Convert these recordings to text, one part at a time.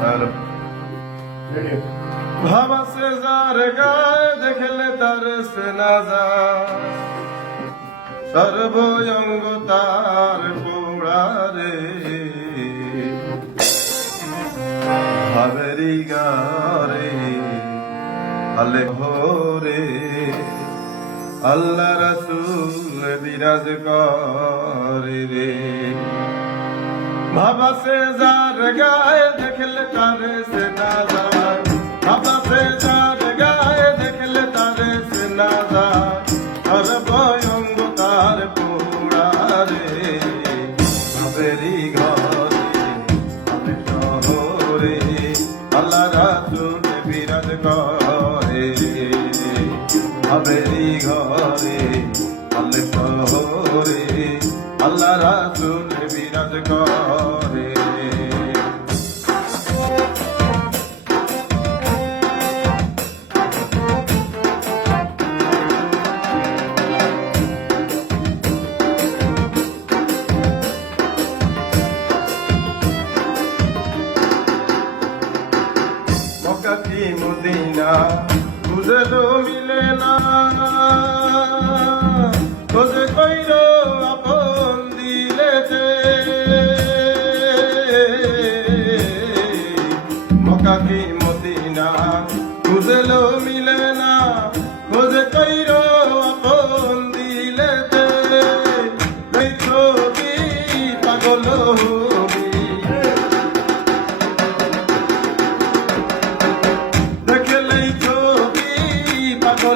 Hello ভাবা সে যার গায়ে দেখলে তার সেনা যায় সর্বঙ্গ তার পোড়ারে ভাবেরি গারে আলে ভোরে। আল্লাহ রসুল বিরাজ করে রে। বাবা সে যার গায়ে দেখলে তারে সে না যায় বাবা সে যার গায়ে দেখলে তারে সে না যায় সর্বঙ্গ তার পোড়ারে। ভাবেরি ঘরে আমি শহরে, আল্লাহ রাসুল বিরাজ করে। ভাবেরি ঘরে, আল্লাহ শহরে, আল্লাহ রাসুল বিরাজ করে। মক্কা কি মদিনা বুঝলো মিলে না। তোদের কইর আপন দিলে মক্কা কি মদিনা মিলে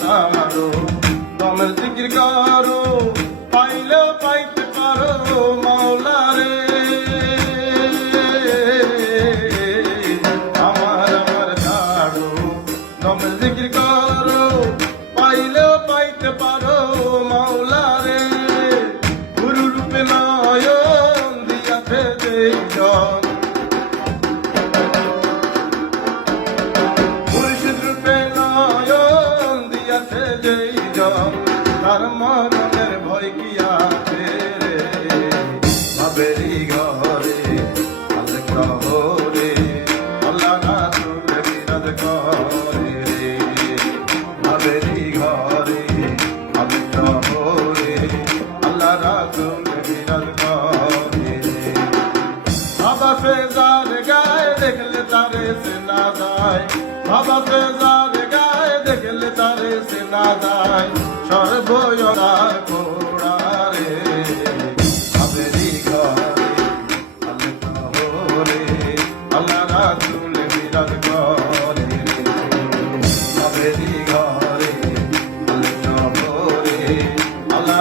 সারো দমের জিকির করো পাইলেও পাইতে পারো মাওলা রে আমার আমার ছাড়ো দমের জিকির করো, পাইলেও পাইতে পারো মাওলা তার মরণের ভয় কি আছে আল্লাহ করে রে। ঘরে আল্লাহ শহরে, আল্লাহ রাসূল বিরাজ করে রে। বাবা যার গায়ে দেখলে তারে সে না যায়। বাবা যায় সর্বয়রা ঘরে আল্লাহ হরে আল্লাহ রাসুল বিরাজ ঘরে আল্লাহ